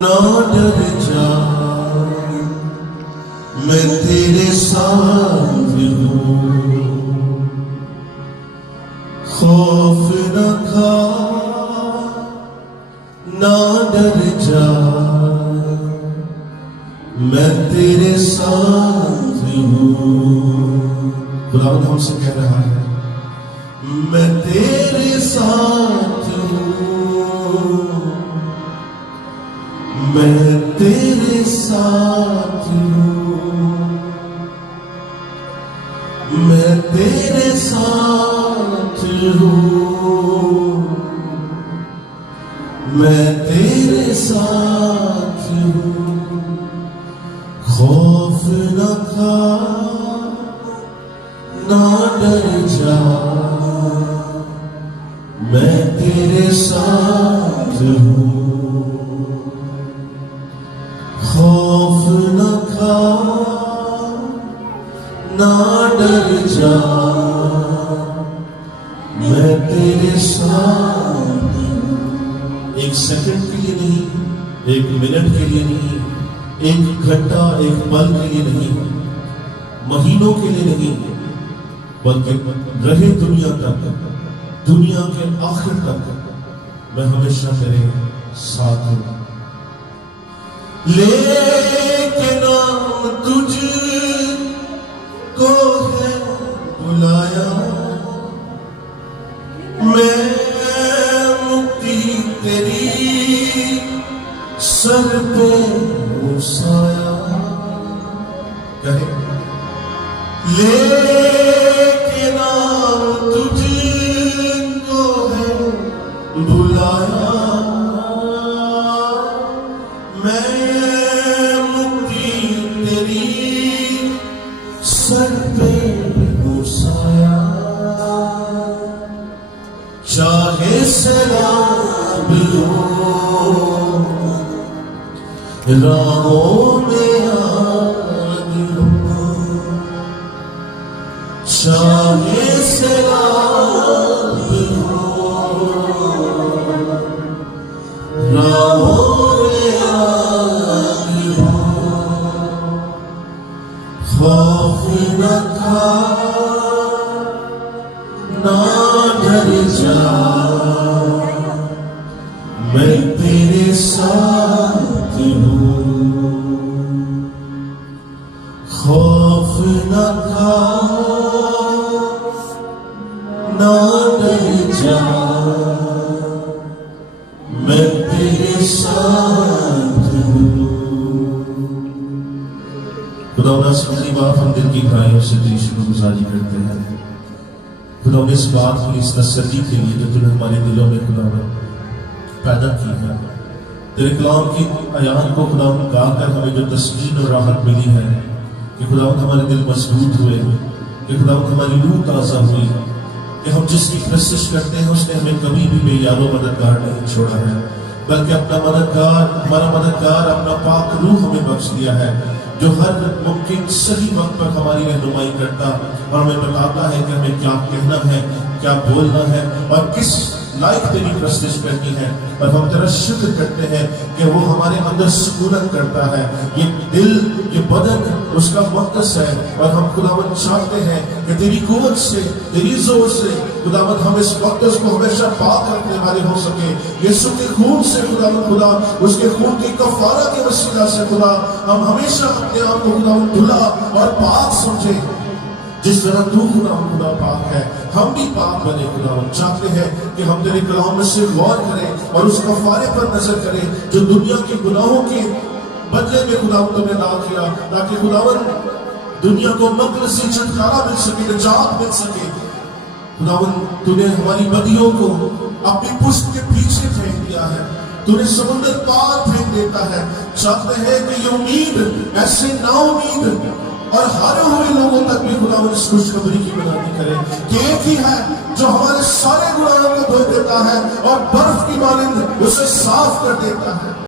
نہ ڈر جا میں تیرے ساتھ ہوں، خوف نہ کھا نہ ڈر جا میں تیرے ساتھ ہوں۔ خداوند ہم سے کہہ رہا ہے میں تیرے ساتھ ہوں، میں تیرے ساتھ ہوں، میں تیرے ساتھ ہوں، میں تیرے ساتھ ہوں، خوف نہ کھا نہ ڈر جا میں تیرے ساتھ ہوں، خوف نہ کھا نہ ڈر جا میں تیرے ساتھ ہوں۔ ایک سیکنڈ کے لیے نہیں، ایک منٹ کے لیے نہیں، ایک گھنٹہ ایک پل کے لیے نہیں، مہینوں کے لیے نہیں، بلکہ رہے دنیا تک، دنیا کے آخر تک میں ہمیشہ تیرے ساتھ ہوں۔ لیکن تجھ کو ہے بلایا، میں مکتی تیری سر پہ سایہ، کہے لیکن تجھ کو ہے بلایا، میں مکتی تیری سر پہ سایہ، چاہے سیلاب ہو راہوں میں آگ ہو، چاہے سیلاب ہو راہوں میں آگ ہو، خوف نہ کھا نہ ڈر جا میں تیرے ساتھ ہوں، خوف نہ کھا نہ ڈر جا میں تیرے ساتھ ہوں۔ خدا اس پہلی بار ہم دل کی گہرائیوں سے تیری شکر گزاری کرتے ہیں خدا اس بات کی، اس تسلی کے لیے جو تم نے ہمارے دلوں میں خدا پیدا کی ہے، تیرے کلام کی آیات کو خدا گا کر ہمیں جو تسکین اور راحت ملی ہے کہ خدا ہمارے دل مضبوط ہوئے، کہ خدا ہماری روح تازہ ہوئی، کہ ہم جس کی پرستش کرتے ہیں اس نے ہمیں کبھی بھی بے یار و مددگار نہیں چھوڑا ہے، بلکہ اپنا مددگار، ہمارا مددگار اپنا پاک روح ہمیں بخش دیا ہے، جو ہر ممکن صحیح وقت پر ہماری رہنمائی کرتا اور ہمیں بتاتا ہے کہ ہمیں کیا کہنا ہے، کیا بولنا ہے اور کس لائق تیری پرستش کرنی ہے، اور ہم تیرا شکر کرتے ہیں کہ وہ ہمارے اندر سکونت کرتا ہے، یہ دل، یہ بدن اس کا مقدس ہے، اور ہم خداوند چاہتے ہیں کہ تیری قوت سے، تیری زور سے خداوند ہم اس مقدس کو ہمیشہ پاک رکھنے والے ہو سکے، یسوع کے خون سے خداوند خدا، اس کے خون کی کفارہ کے وسیلہ سے خدا ہم ہمیشہ اپنے آپ کو خداوند دھلا اور پاک سمجھے، جس طرح تو خدا پاک ہے ہم بھی پاک بنے۔ خداوند چاہتے ہیں کہ ہم تیرے کلام میں سے غور کریں اور اس کفارے پر نظر کریں جو دنیا کے گناہوں کے بدلے میں خداوند تم نے ادا کیا، تاکہ خداوند دنیا کو مکر سے چھٹکارا مل سکے، نجات مل سکے۔ خداوند تو نے ہماری بدیوں کو اپنی پشت کے پیچھے پھینک دیا ہے، تو نے سمندر پار پھینک دیتا ہے۔ چاہتے ہیں کہ یہ امید ایسے نا امید اور ہارے ہوئے لوگوں تک بھی خداوند اس خوشخبری کی بلندی کرے کہ ایک ہی ہے جو ہمارے سارے گناہوں کو دھو دیتا ہے اور برف کی مانند اسے صاف کر دیتا ہے۔